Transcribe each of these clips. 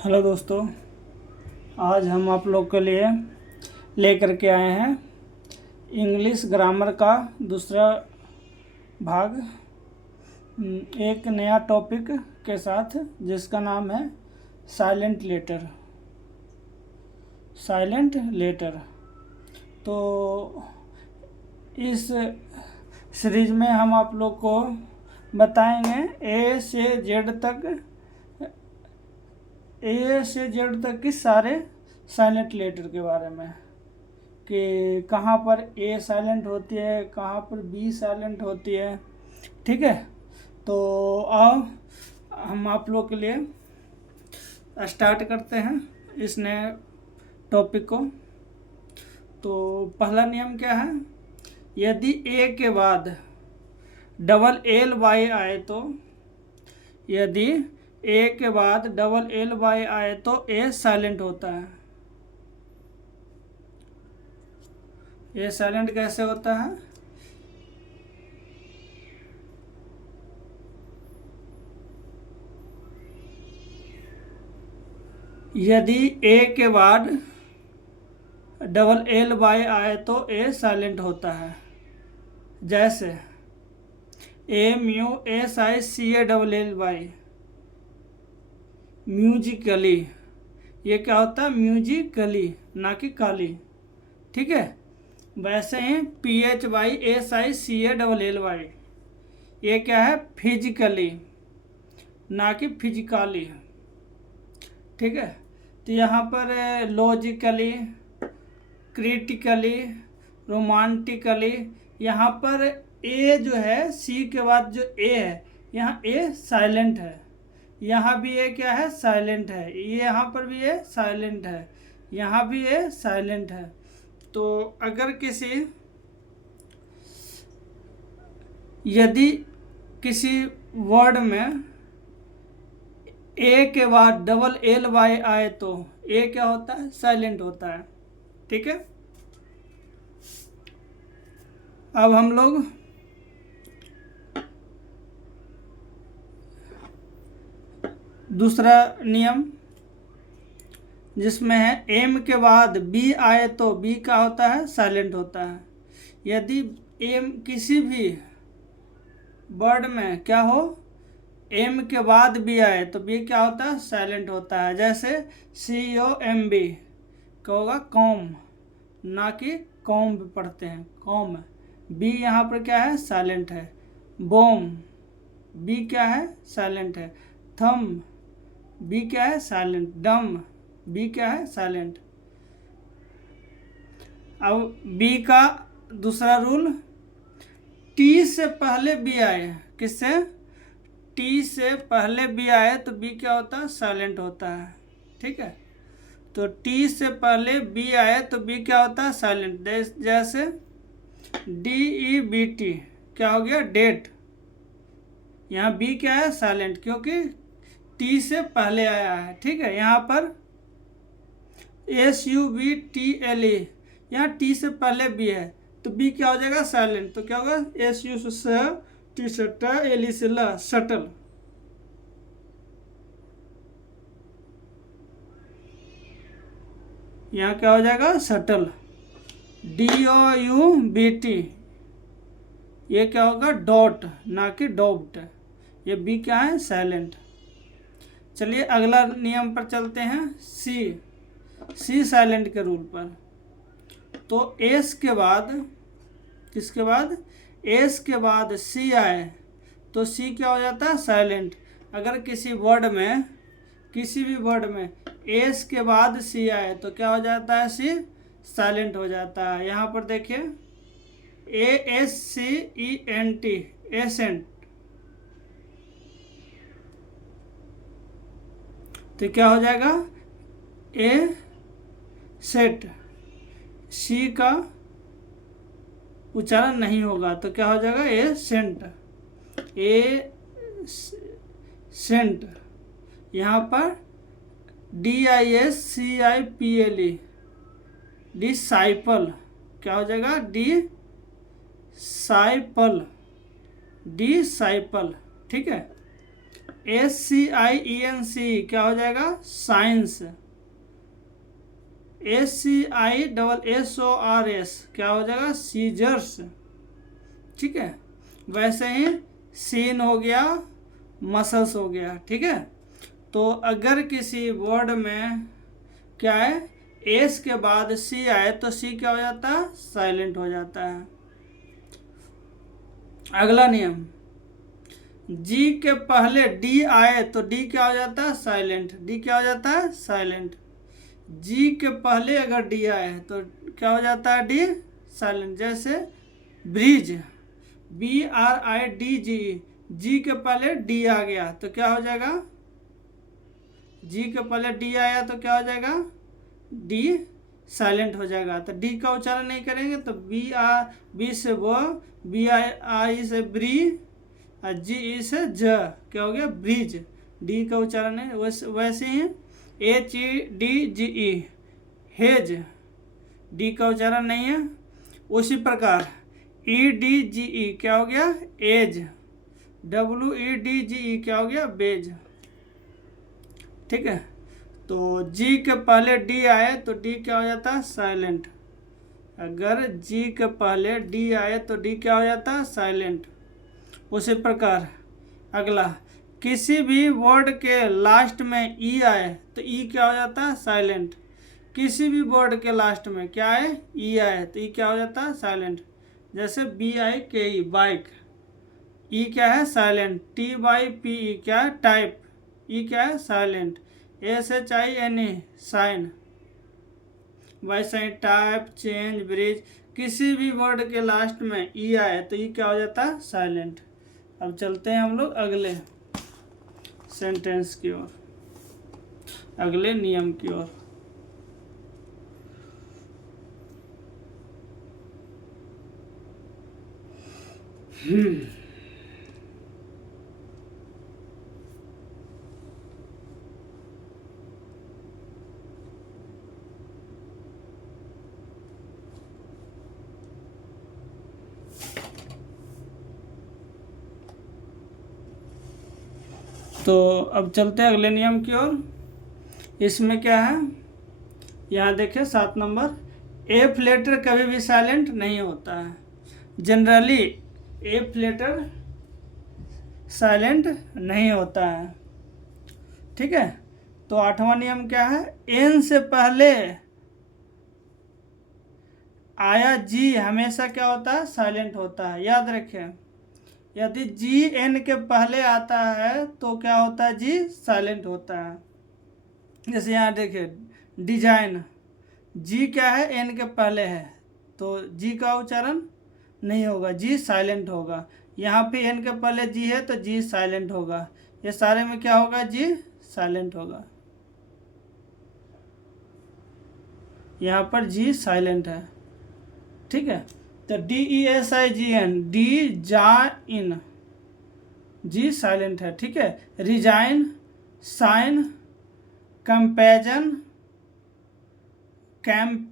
Hello दोस्तों, आज हम आप लोग के लिए लेकर के आए हैं इंग्लिश ग्रामर का दूसरा भाग। एक नया टॉपिक के साथ जिसका नाम है साइलेंट लेटर। Silent letter. तो इस सीरीज में हम आप लोग को बताएंगे ए से जेड तक के सारे साइलेंट लेटर के बारे में, कि कहाँ पर ए साइलेंट होती है, कहाँ पर बी साइलेंट होती है। ठीक है, तो आओ हम आप लोग के लिए स्टार्ट करते हैं इस नए टॉपिक को। तो पहला नियम क्या है, यदि ए के बाद डबल एल वाई आए तो, यदि ए के बाद डबल एल वाई आए तो ए साइलेंट होता है। ए साइलेंट कैसे होता है? यदि ए के बाद डबल एल वाई आए तो ए साइलेंट होता है। जैसे MUSICALLY, म्यूजिकली। ये क्या होता है? म्यूजिकली, ना कि काली। ठीक है, वैसे ही PHYSICALLY, ये क्या है? फिजिकली, ना कि फिजिकली। ठीक है, तो यहाँ पर लॉजिकली, क्रिटिकली, रोमांटिकली, यहाँ पर ए जो है, सी के बाद जो ए है, यहाँ ए साइलेंट है। यहाँ भी ए क्या है? साइलेंट है। ये यहाँ पर भी ए साइलेंट है, यहाँ भी ए साइलेंट है। तो अगर यदि किसी वर्ड में ए के बाद डबल एल वाई आए तो ए क्या होता है? साइलेंट होता है। ठीक है, अब हम लोग दूसरा नियम जिसमें है एम के बाद बी आए तो बी क्या होता है? साइलेंट होता है। यदि एम किसी भी वर्ड में क्या हो, एम के बाद बी आए तो बी क्या होता है? साइलेंट होता है। जैसे COMB क्या होगा? कॉम, ना कि कॉम पढ़ते हैं, कॉम। बी यहाँ पर क्या है? साइलेंट है। बॉम, बी क्या है? साइलेंट है। थम, बी क्या है? साइलेंट। डम, बी क्या है? साइलेंट। अब बी का दूसरा रूल, टी से पहले बी आए, किससे? टी से पहले बी आए तो बी क्या होता है? साइलेंट होता है। ठीक है, तो टी से पहले बी आए तो बी क्या होता है? साइलेंट। जैसे DEBT क्या हो गया? डेट। यहाँ बी क्या है? साइलेंट, क्योंकि टी से पहले आया है। ठीक है, यहाँ पर SUBTLE, यहाँ टी से पहले बी है तो बी क्या हो जाएगा? साइलेंट। तो क्या होगा? SU से टी से ट, LE से ल, शटल। यहाँ क्या हो जाएगा? शटल। DOUBT, ये क्या होगा? डॉट, ना कि डॉप्ट। ये बी क्या है? साइलेंट। चलिए अगला नियम पर चलते हैं, सी साइलेंट के रूल पर। तो एस के बाद, किसके बाद? एस के बाद सी आए तो सी क्या हो जाता है? साइलेंट। अगर किसी भी वर्ड में एस के बाद सी आए तो क्या हो जाता है? सी साइलेंट हो जाता है। यहाँ पर देखिए ASCENT, एसेंट, तो क्या हो जाएगा? ए सेट। सी का उच्चारण नहीं होगा तो क्या हो जाएगा? ए सेंट, ए सेंट। यहाँ पर DISCIPLE, डिसाइपल, क्या हो जाएगा? Disciple, disciple. ठीक है, SCIENC क्या हो जाएगा? साइंस। SCISSORS क्या हो जाएगा? सीजर्स। ठीक है, वैसे ही सीन हो गया, मसल्स हो गया। ठीक है, तो अगर किसी वर्ड में क्या है, एस के बाद सी आए तो सी क्या हो जाता है? साइलेंट हो जाता है। अगला नियम, जी के पहले डी आए तो डी क्या हो जाता है? साइलेंट। डी क्या हो जाता है? साइलेंट। जी के पहले अगर डी आए तो क्या हो जाता है? D silent. जैसे ब्रिज, BRIDG, जी के पहले डी आ गया तो क्या हो जाएगा? जी के पहले डी आया तो क्या हो जाएगा? डी साइलेंट हो जाएगा। तो डी का उच्चारण नहीं करेंगे तो बी से वो, BI से ब्री, और जी से ज, क्या हो गया? ब्रिज। डी का उच्चारण है। वैसे ही HEDGE, हेज, डी का उच्चारण नहीं है। उसी प्रकार EDGE क्या हो गया? एज। WEDGE क्या हो गया? बेज। ठीक है, तो जी के पहले डी आए तो डी क्या हो जाता है? साइलेंट। अगर जी के पहले डी आए तो डी क्या हो जाता है? साइलेंट। उसी प्रकार अगला, किसी भी वर्ड के लास्ट में ई आए तो ई क्या हो जाता है? साइलेंट। किसी भी वर्ड के लास्ट में क्या आए? ई आए तो ई क्या हो जाता है? साइलेंट। जैसे BIKE, बाइक, ई क्या है? साइलेंट। TYPE क्या है? टाइप, ई क्या है? साइलेंट। SHINE, sign. वैसे ही टाइप, चेंज, ब्रिज, किसी भी वर्ड के लास्ट में ई आए तो ई क्या हो जाता है? साइलेंट। अब चलते हैं हम लोग अगले सेंटेंस की ओर, अगले नियम की ओर। तो अब चलते हैं अगले नियम की ओर। इसमें क्या है, यहाँ देखिए 7 नंबर, एफ लेटर कभी भी साइलेंट नहीं होता है। जनरली एफ लेटर साइलेंट नहीं होता है। ठीक है, तो 8वां नियम क्या है? एन से पहले आया जी हमेशा क्या होता है? साइलेंट होता है। याद रखें, यदि जी एन के पहले आता है तो क्या होता है? जी साइलेंट होता है। जैसे यहाँ देखिए, डिजाइन, जी क्या है? एन के पहले है तो जी का उच्चारण नहीं होगा, जी साइलेंट होगा। यहाँ पे एन के पहले जी है तो जी साइलेंट होगा। ये सारे में क्या होगा? जी साइलेंट होगा। यहाँ पर जी साइलेंट है। ठीक है, तो DESIGN, डी जा इन, जी साइलेंट है। ठीक है, रिजाइन, साइन, कंपेजन, कैम्प,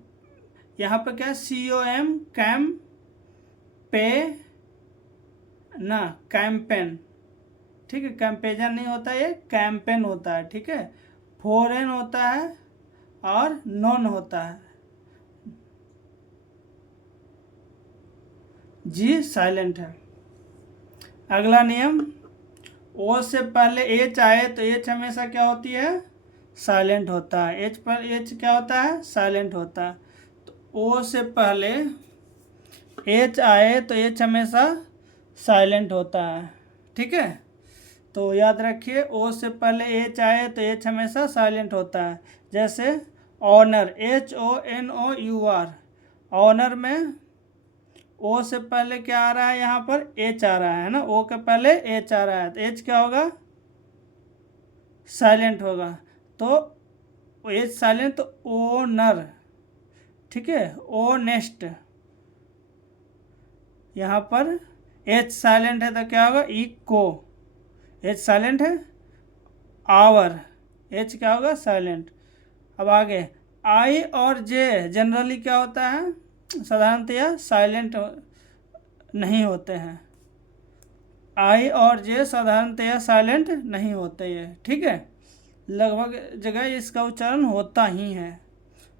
यहाँ पर क्या? COM, कैम, पे ना, कैंपेन। ठीक है, कैंपेजन नहीं होता, ये कैंपेन होता है। ठीक है, फॉरेन होता है और नॉन होता है। जी साइलेंट है। अगला नियम, ओ से पहले एच आए तो एच हमेशा क्या होती है? साइलेंट होता है। एच पर एच क्या होता है? साइलेंट होता है। तो ओ से पहले एच आए तो एच हमेशा साइलेंट होता है। ठीक है, तो याद रखिए, ओ से पहले एच आए तो एच हमेशा साइलेंट होता है। जैसे ऑनर, HONOUR, ऑनर में ओ से पहले क्या आ रहा है? यहाँ पर एच आ रहा है ना, ओ के पहले एच आ रहा है तो एच क्या होगा? साइलेंट होगा। तो एच साइलेंट, तो ओनर। ठीक है, ओनेस्ट, यहाँ पर एच साइलेंट है तो क्या होगा? इको, एच साइलेंट है। आवर, एच क्या होगा? साइलेंट। अब आगे, आई और जे जनरली क्या होता है? साधारणतया साइलेंट नहीं होते हैं। आई और जे साधारणतया साइलेंट नहीं होते ये, ठीक है, लगभग जगह इसका उच्चारण होता ही है,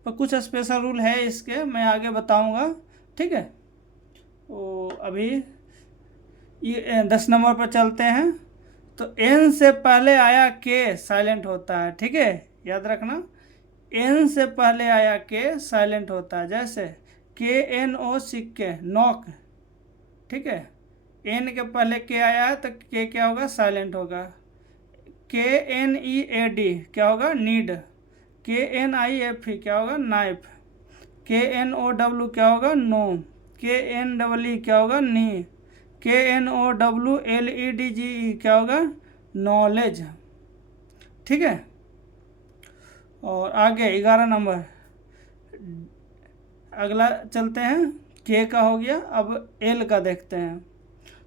पर कुछ स्पेशल रूल है इसके, मैं आगे बताऊंगा, ठीक है। तो अभी ये 10 नंबर पर चलते हैं। तो एन से पहले आया के साइलेंट होता है, ठीक है, याद रखना, एन से पहले आया के साइलेंट होता है, जैसे के एन ओ सिक्के नॉक, ठीक है, एन के पहले के आया है तो के क्या होगा, साइलेंट होगा। के एन ई ए डी क्या होगा, नीड। के एन आई एफ ई क्या होगा, नाइफ। के एन ओ डब्ल्यू क्या होगा, नो। के एन डबल ई क्या होगा, नी। K N O W L E D G E क्या होगा, नॉलेज, ठीक है। और आगे 11 नंबर, अगला चलते हैं, के का हो गया, अब एल का देखते हैं।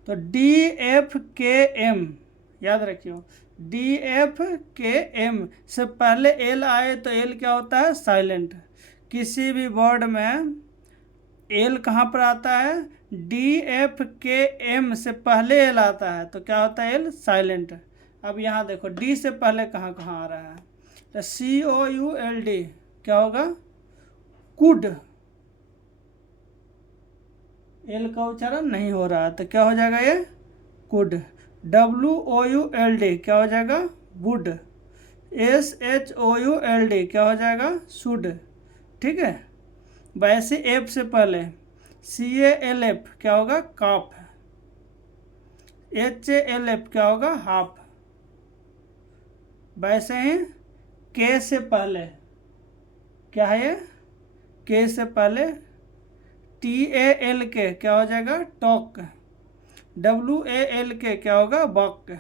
तो डी एफ के एम, याद रखियो, डी एफ के एम से पहले एल आए तो एल क्या होता है, साइलेंट। किसी भी वर्ड में एल कहाँ पर आता है, डी एफ के एम से पहले एल आता है तो क्या होता है, एल साइलेंट। अब यहाँ देखो डी से पहले कहाँ कहाँ आ रहा है, तो सी ओ यू एल डी क्या होगा, कुड, एल का उच्चारण नहीं हो रहा है तो क्या हो जाएगा, ये could. W O U L D क्या हो जाएगा, would. S H O U L D क्या हो जाएगा, शुड, ठीक है। वैसे एफ से पहले सी ए एल एफ क्या होगा, काफ। एच ए एल एफ क्या होगा, हाफ। वैसे ही के से पहले क्या है, ये के से पहले टी ए एल के क्या हो जाएगा, टॉक। डब्ल्यू ए एल के क्या होगा, बक।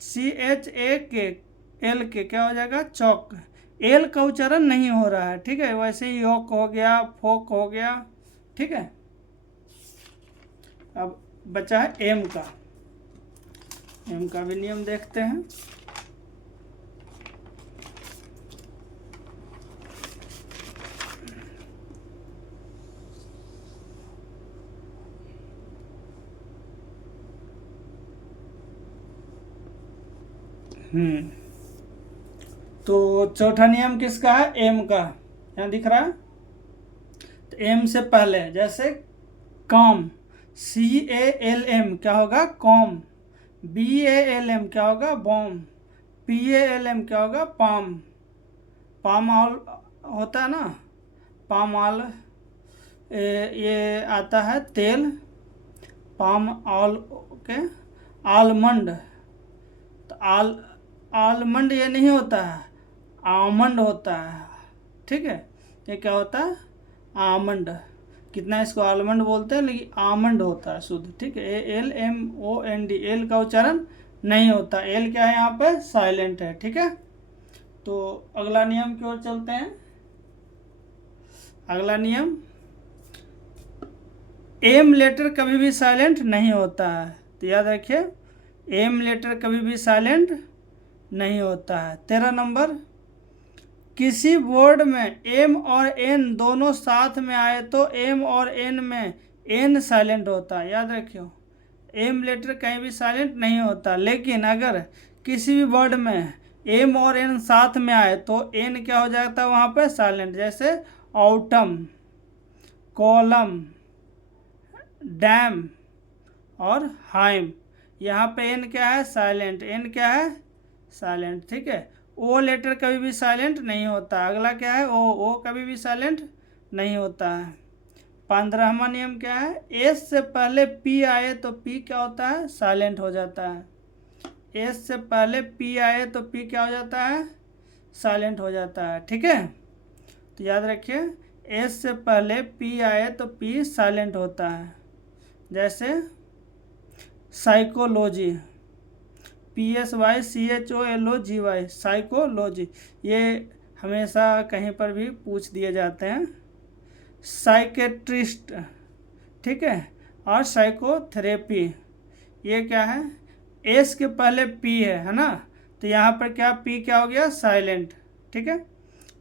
सी एच ए के एल के क्या हो जाएगा, चौक। एल का उच्चारण नहीं हो रहा है, ठीक है। वैसे ही योक हो गया, फोक हो गया, ठीक है। अब बचा है एम का, एम का भी नियम देखते हैं। तो चौथा नियम किसका है, एम का, यहाँ दिख रहा है। तो एम से पहले जैसे calm, C A L M क्या होगा, calm. B A L M क्या होगा, balm. P A L M क्या होगा, पाम। पाम ऑयल होता है ना, पाम ऑयल, ये आता है तेल, पाम ऑयल के। आलमंड, तो आलमंड ये नहीं होता है, आमंड होता है, ठीक है। ये क्या होता है, आमंड। कितना इसको आलमंड बोलते हैं, लेकिन आमंड होता है शुद्ध, ठीक है। L M O N D, L का उच्चारण नहीं होता, एल क्या है यहाँ पे, साइलेंट है, ठीक है। तो अगला नियम की ओर चलते हैं। अगला नियम, एम लेटर कभी भी साइलेंट नहीं होता है, तो याद रखिए, एम लेटर कभी भी साइलेंट नहीं होता है। 13 नंबर, किसी वर्ड में एम और एन दोनों साथ में आए तो एम और एन में एन साइलेंट होता है, याद रखियो। एम लेटर कहीं भी साइलेंट नहीं होता, लेकिन अगर किसी भी वर्ड में एम और एन साथ में आए तो एन क्या हो जाता है वहाँ पे, साइलेंट। जैसे ऑटम, कॉलम, डैम और हाइम, यहाँ पे एन क्या है, साइलेंट, एन क्या है, साइलेंट, ठीक है। ओ लेटर कभी भी साइलेंट नहीं होता। अगला क्या है, ओ कभी भी साइलेंट नहीं होता है। 15वां नियम क्या है, एस से पहले पी आए तो पी क्या होता है, साइलेंट हो जाता है। एस से पहले पी आए तो पी क्या हो जाता है, साइलेंट हो जाता है, ठीक है। तो याद रखिए, एस से पहले पी आए तो पी साइलेंट होता है। जैसे साइकोलॉजी, PSYCHOLOGY, साइकोलॉजी, ये हमेशा कहीं पर भी पूछ दिए जाते हैं। साइकेट्रिस्ट, ठीक है, और साइकोथेरेपी, ये क्या है, एस के पहले पी है ना, तो यहाँ पर क्या, पी क्या हो गया, साइलेंट, ठीक है।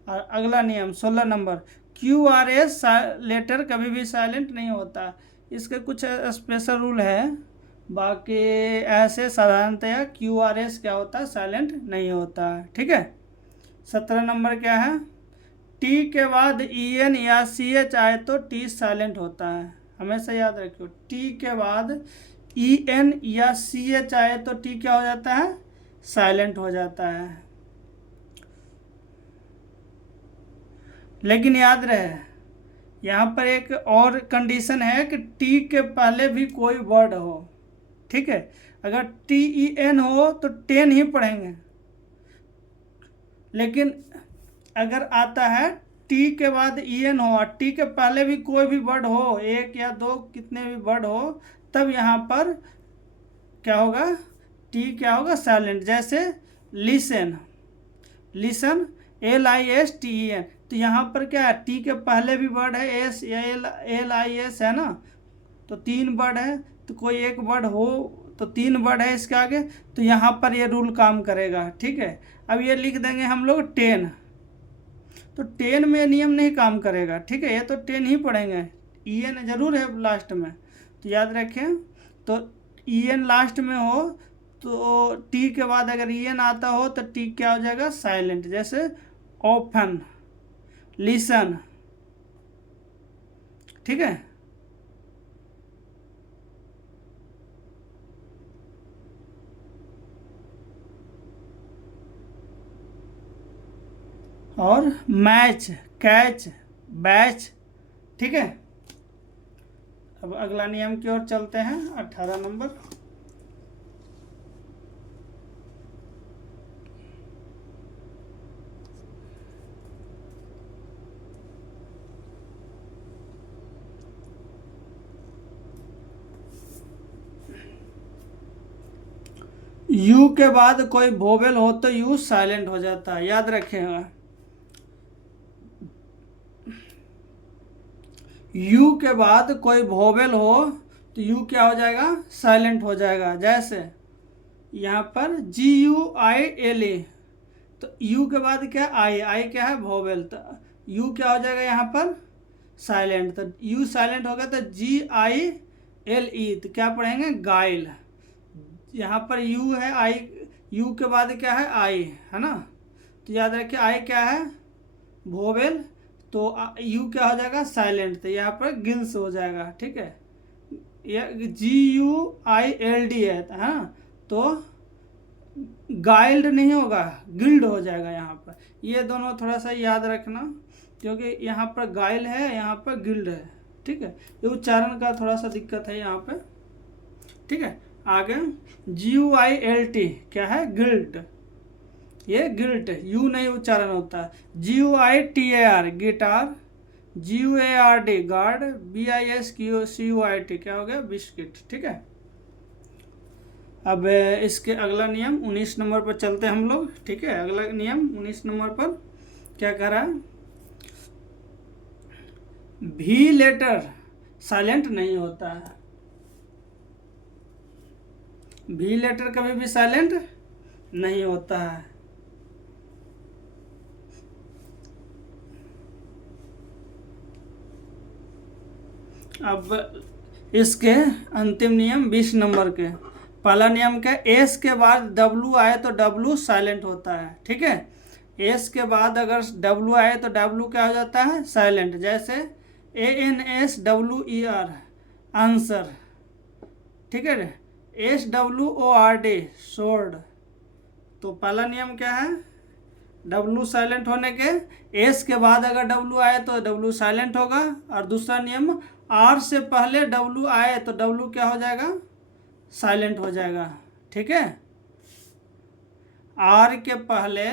और अगला नियम 16 नंबर, QRS लेटर कभी भी साइलेंट नहीं होता। इसके कुछ स्पेशल रूल है, बाकी ऐसे साधारणतया QRS क्या होता है, साइलेंट नहीं होता है। ठीक है। 17 नंबर क्या है, टी के बाद EN या CH आए तो टी साइलेंट होता है। हमेशा याद रखियो, टी के बाद EN या CH आए तो टी क्या हो जाता है, साइलेंट हो जाता है। लेकिन याद रहे यहाँ पर एक और कंडीशन है कि टी के पहले भी कोई वर्ड हो। ठीक है, अगर TEN हो तो 10 ही पढ़ेंगे, लेकिन अगर आता है टी के बाद EN हो और टी के पहले भी कोई भी वर्ड हो, एक या दो कितने भी वर्ड हो, तब यहाँ पर क्या होगा, टी क्या होगा, साइलेंट। जैसे लिसन, लिसन LISTEN, तो यहाँ पर क्या है, टी के पहले भी वर्ड है एस या LIS है ना, तो 3 वर्ड है, तो कोई एक वर्ड हो तो 3 वर्ड है इसके आगे, तो यहाँ पर ये रूल काम करेगा। ठीक है, अब ये लिख देंगे हम लोग 10, तो 10 में नियम नहीं काम करेगा। ठीक है, ये तो 10 ही पढ़ेंगे, EN जरूर है लास्ट में, तो याद रखें। तो EN लास्ट में हो तो टी के बाद अगर EN आता हो तो टी क्या हो जाएगा, साइलेंट। जैसे ओपन, लिसन। ठीक है, और मैच, कैच, बैच। ठीक है, अब अगला नियम की ओर चलते हैं, 18 नंबर। यू के बाद कोई वोवेल हो तो यू साइलेंट हो जाता है, याद रखेगा। यू के बाद कोई वोवेल हो तो यू क्या हो जाएगा, साइलेंट हो जाएगा। जैसे यहाँ पर GUILE, तो यू के बाद क्या, आई क्या है, वोवेल, तो यू क्या हो जाएगा यहाँ पर, साइलेंट। तो यू साइलेंट होगा तो GILE, तो क्या पढ़ेंगे, गाइल। यहाँ पर यू है, आई, यू के बाद क्या है, आई है ना, तो याद रखिए आई क्या है, वोवेल, तो यू क्या हो जाएगा, साइलेंट, तो यहाँ पर गिल्स हो जाएगा। ठीक है, ये GUILD है, हाँ, तो गाइल्ड नहीं होगा, गिल्ड हो जाएगा यहाँ पर। ये दोनों थोड़ा सा याद रखना, क्योंकि यहाँ पर गाइल है, यहाँ पर गिल्ड है। ठीक है, ये उच्चारण का थोड़ा सा दिक्कत है यहाँ पे। ठीक है, आगे GUILT क्या है, गिल्ट, ये गिल्ट, यू नहीं उच्चारण होता। GUITAR guitar, GUARD guard, BISCUIT क्या हो गया, बिस्किट। ठीक है, अब इसके अगला नियम 19 नंबर पर चलते हैं हम लोग। ठीक है, अगला नियम 19 नंबर पर क्या कह रहा है, भी लेटर साइलेंट नहीं होता है। भी लेटर कभी भी साइलेंट नहीं होता है। अब इसके अंतिम नियम 20 नंबर के। पहला नियम क्या, एस के बाद W आए तो W साइलेंट होता है। ठीक है, एस के बाद अगर W आए तो W क्या हो जाता है, साइलेंट। जैसे ANSWER आंसर। ठीक है, SWORD सोर्ड। तो पहला नियम क्या है, W साइलेंट होने के, एस के बाद अगर W आए तो W साइलेंट होगा। और दूसरा नियम, R से पहले W आए तो W क्या हो जाएगा, साइलेंट हो जाएगा। ठीक है, R के पहले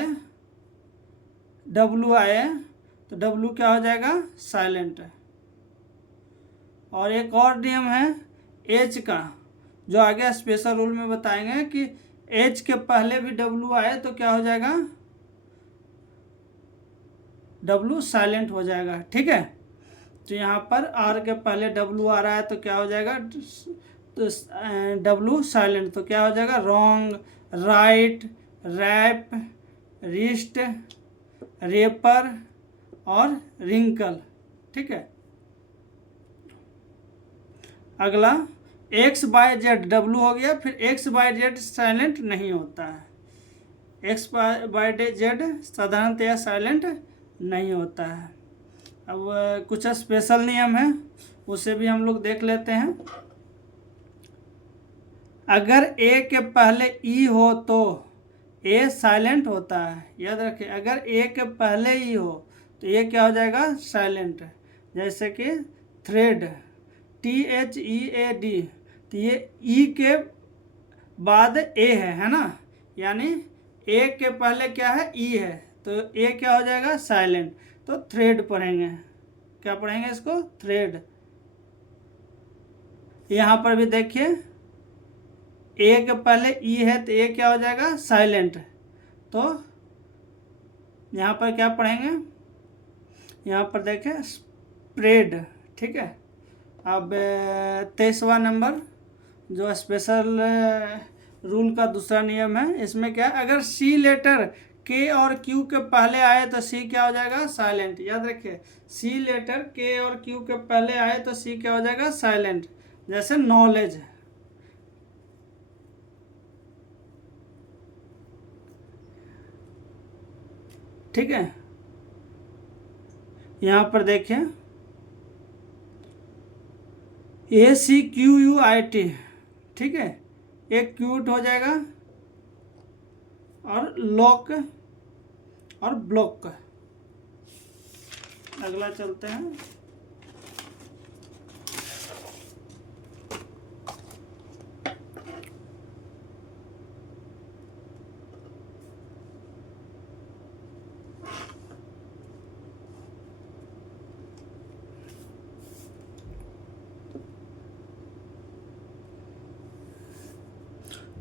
W आए तो W क्या हो जाएगा, साइलेंट। और एक और नियम है H का, जो आगे स्पेशल रूल में बताएंगे कि H के पहले भी W आए तो क्या हो जाएगा, W साइलेंट हो जाएगा। ठीक है, तो यहाँ पर R के पहले W आ रहा है तो क्या हो जाएगा, तो W साइलेंट, तो क्या हो जाएगा, रॉन्ग, राइट, रैप, रिस्ट, रेपर और रिंकल। ठीक है, अगला एक्स बाय जेड डब्लू हो गया, फिर एक्स बाय जेड साइलेंट नहीं होता है। एक्स बाय जेड साधारणतया साइलेंट नहीं होता है। अब कुछ स्पेशल नियम है, उसे भी हम लोग देख लेते हैं। अगर ए के पहले ई हो तो ए साइलेंट होता है। याद रखिए, अगर ए के पहले ई हो तो ये क्या हो जाएगा? साइलेंट। जैसे कि थ्रेड, THEAD, तो ये ई के बाद ए है ना, यानी ए के पहले क्या है? ई है, तो ए क्या हो जाएगा? साइलेंट। तो थ्रेड पढ़ेंगे, क्या पढ़ेंगे इसको? थ्रेड। यहाँ पर भी देखिए, ए के पहले ई है तो ए क्या हो जाएगा? साइलेंट। तो यहाँ पर क्या पढ़ेंगे? यहाँ पर देखें स्प्रेड, ठीक है। अब 23वां नंबर जो स्पेशल रूल का दूसरा नियम है, इसमें क्या है? अगर सी लेटर के और क्यू के पहले आए तो सी क्या हो जाएगा? साइलेंट। याद रखिए, सी लेटर के और क्यू के पहले आए तो सी क्या हो जाएगा? साइलेंट। जैसे नॉलेज, ठीक है। यहाँ पर देखिए ACQUIT, ठीक है, एक क्यूट हो जाएगा और लॉक और ब्लॉक। अगला चलते हैं।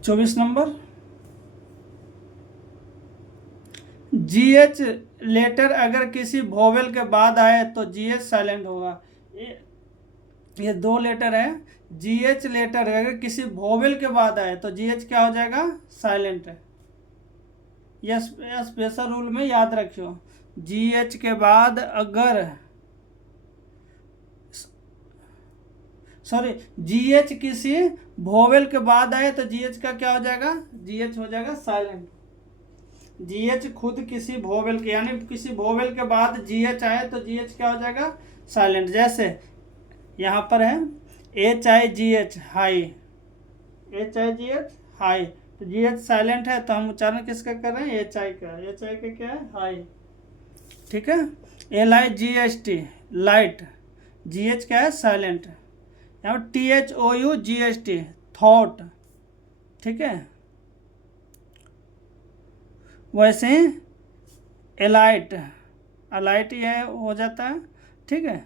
चौबीस नंबर, GH लेटर अगर किसी वोवेल के बाद आए तो GH साइलेंट होगा। ये दो लेटर है, GH लेटर अगर किसी वोवेल के बाद आए तो GH क्या हो जाएगा? साइलेंट है। यह स्पेशल रूल में याद रखियो, GH के बाद अगर GH किसी वोवेल के बाद आए तो GH का क्या हो जाएगा? GH हो जाएगा साइलेंट। GH खुद किसी वोवेल के, यानी किसी वोवेल के बाद GH आए तो GH क्या हो जाएगा? साइलेंट। जैसे यहाँ पर है HIGH हाई, HIGH हाई, तो GH साइलेंट है, तो हम उच्चारण किसका कर रहे हैं? HI का। HI का क्या है? हाई, ठीक है। LIGHT लाइट, GH क्या है? साइलेंट। यहाँ THOUGHT थॉट, ठीक है। वैसे ही एलाइट, अलाइट यह हो जाता है, ठीक है।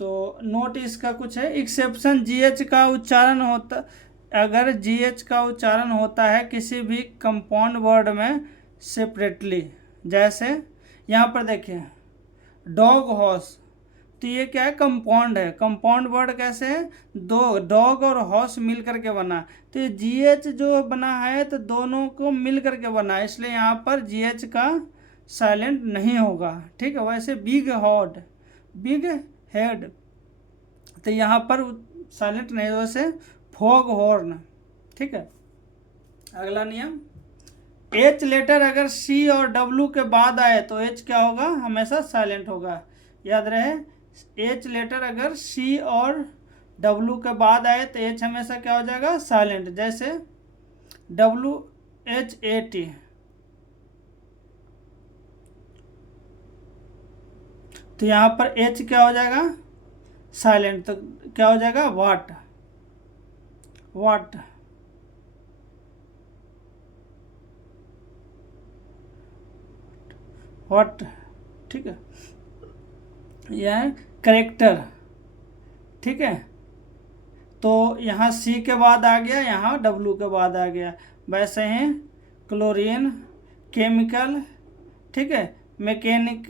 तो नोट इसका कुछ है, एक्सेप्शन GH का उच्चारण होता, अगर GH का उच्चारण होता है किसी भी कंपाउंड वर्ड में सेपरेटली। जैसे यहाँ पर देखिए डॉग हाउस, तो ये क्या है? कंपाउंड है। कंपाउंड वर्ड कैसे है? दो डॉग और हाउस मिल करके बना, तो ये GH जो बना है तो दोनों को मिल करके बना, इसलिए यहाँ पर GH का साइलेंट नहीं होगा, ठीक है। वैसे बिग हेड, तो यहाँ पर साइलेंट नहीं, वैसे फॉग हॉर्न, ठीक है। अगला नियम, H लेटर अगर C और W के बाद आए तो H क्या होगा? हमेशा साइलेंट होगा। याद रहे, H लेटर अगर C और W के बाद आए तो H हमेशा क्या हो जाएगा? साइलेंट। जैसे WHAT, तो यहाँ पर H क्या हो जाएगा? साइलेंट। तो क्या हो जाएगा? वाट, ठीक है। यह करेक्टर, ठीक है। तो यहाँ C के बाद आ गया, यहाँ W के बाद आ गया। वैसे ही क्लोरीन, केमिकल, ठीक है, मैकेनिक,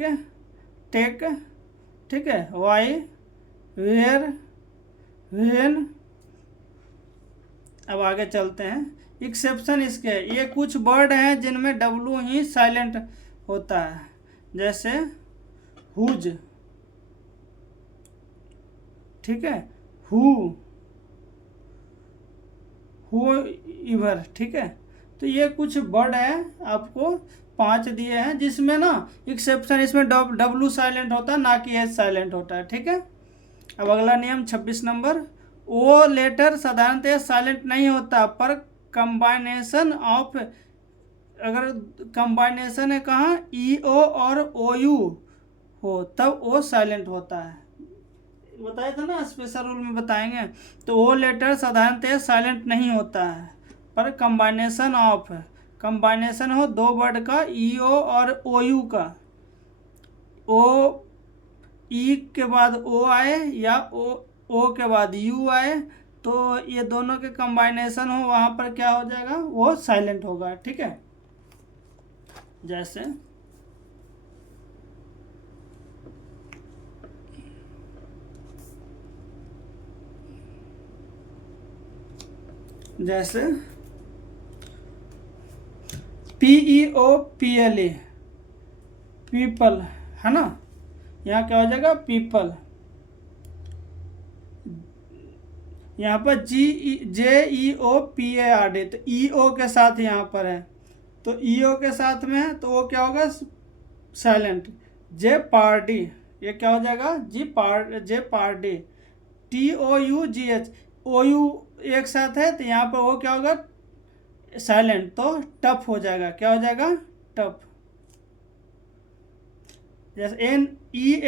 टेक, ठीक है, वाई, वेयर, वेन। अब आगे चलते हैं। एक्सेप्शन इसके, ये कुछ वर्ड हैं जिनमें W ही साइलेंट होता है। जैसे हुज, ठीक है, हु, हो इवर, ठीक है। तो ये कुछ वर्ड है, आपको 5 दिए हैं, जिसमें ना एक्सेप्शन इसमें डब्लू साइलेंट होता है, ना कि एच साइलेंट होता है, ठीक है। अब अगला नियम 26 नंबर, ओ लेटर साधारणतः साइलेंट नहीं होता, पर कंबाइनेशन ऑफ, अगर कंबाइनेशन है कहाँ ई ओ और ओ यू हो तब ओ साइलेंट होता है। बताया था ना, स्पेशल रूल में बताएंगे। तो ओ लेटर साधारणतः साइलेंट नहीं होता है, पर कंबाइनेशन ऑफ, कंबाइनेशन हो दो वर्ड का, ई ओ और ओ यू का, ओ ई के बाद ओ आए या ओ के बाद यू आए, तो ये दोनों के कंबाइनेशन हो, वहाँ पर क्या हो जाएगा, वो साइलेंट होगा, ठीक है। जैसे जैसे PEOPLE, पीपल, है ना, यहाँ क्या हो जाएगा, पीपल। यहाँ पर JEOPARD, तो EO के साथ यहाँ पर है, तो EO के साथ में है, तो वो क्या होगा, साइलेंट। जे पार्टी, ये क्या हो जाएगा, जे पार्टी। TOUGH, OU एक साथ है, तो यहाँ पर वो क्या होगा, साइलेंट, तो टफ हो जाएगा, क्या हो जाएगा, टफ। जैसे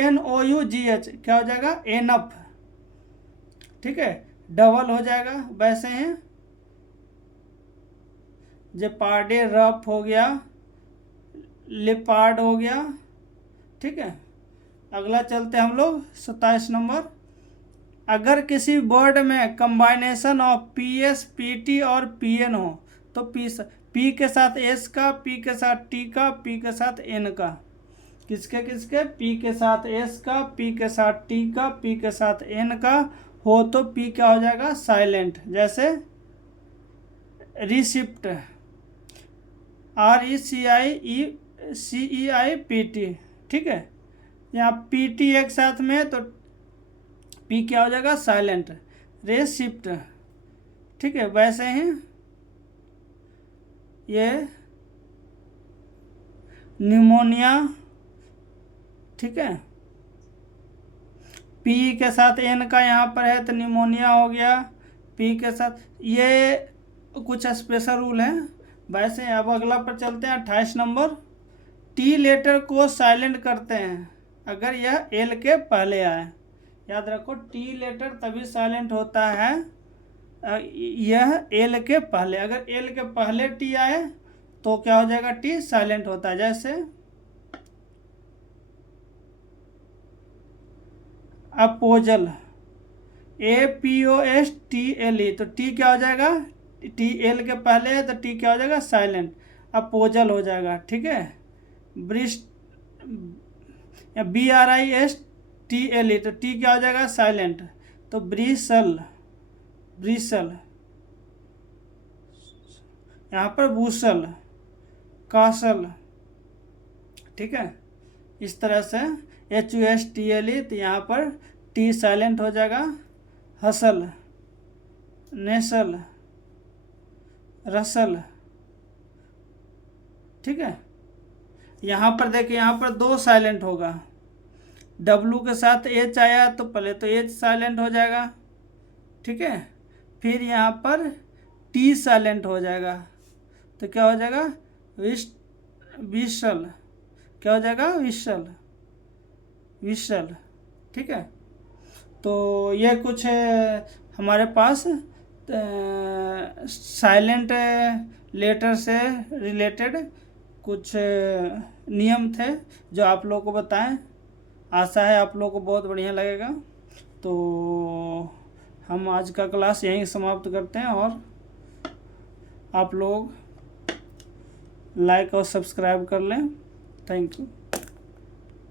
ENOUGH क्या हो जाएगा, एनफ, ठीक है, डबल हो जाएगा। वैसे हैं जेपार्डे, रफ हो गया, लिपार्ड हो गया, ठीक है। अगला चलते हम लोग 27 नंबर, अगर किसी वर्ड में कंबाइनेशन ऑफ PS, PT और PN हो, तो P के साथ S का, P के साथ T का, P के साथ N का, किसके किसके, P के साथ S का, P के साथ T का, P के साथ N का हो, तो P क्या हो जाएगा, साइलेंट। जैसे रिसिप्ट, RECIPT, ठीक है, यहाँ PT एक साथ में है, तो P क्या हो जाएगा, साइलेंट। रेसिप्ट, ठीक है। वैसे ही ये न्यूमोनिया, ठीक है, P के साथ N का यहाँ पर है, तो न्यूमोनिया हो गया, P के साथ, ये कुछ स्पेशल रूल है। वैसे अब अगला पर चलते हैं 28 नंबर, T लेटर को साइलेंट करते हैं अगर यह L के पहले आए। याद रखो, T लेटर तभी साइलेंट होता है यह L के पहले, अगर L के पहले T आए तो क्या हो जाएगा, T साइलेंट होता है। जैसे अपोजल, APOSTLE, तो T क्या हो जाएगा, T L के पहले है, तो T क्या हो जाएगा, साइलेंट, अपोजल हो जाएगा, ठीक है। ब्रिस्ट, या BRISTLE, तो T क्या हो जाएगा, साइलेंट, तो ब्रिसल, ब्रिसल, यहाँ पर बूसल, कासल, ठीक है। इस तरह से HUSTLE, तो यहाँ पर T साइलेंट हो जाएगा। हसल, नेसल, रसल, ठीक है। यहाँ पर देखिए, यहाँ पर 2 साइलेंट होगा, W के साथ H आया तो पहले तो H साइलेंट हो जाएगा, ठीक है। फिर यहाँ पर T साइलेंट हो जाएगा, तो क्या हो जाएगा, विशल, क्या हो जाएगा, विशल, विशल, ठीक है। तो ये कुछ हमारे पास साइलेंट लेटर से रिलेटेड कुछ नियम थे जो आप लोगों को बताएं। आशा है आप लोगों को बहुत बढ़िया लगेगा। तो हम आज का क्लास यहीं समाप्त करते हैं, और आप लोग लाइक और सब्सक्राइब कर लें। Thank you.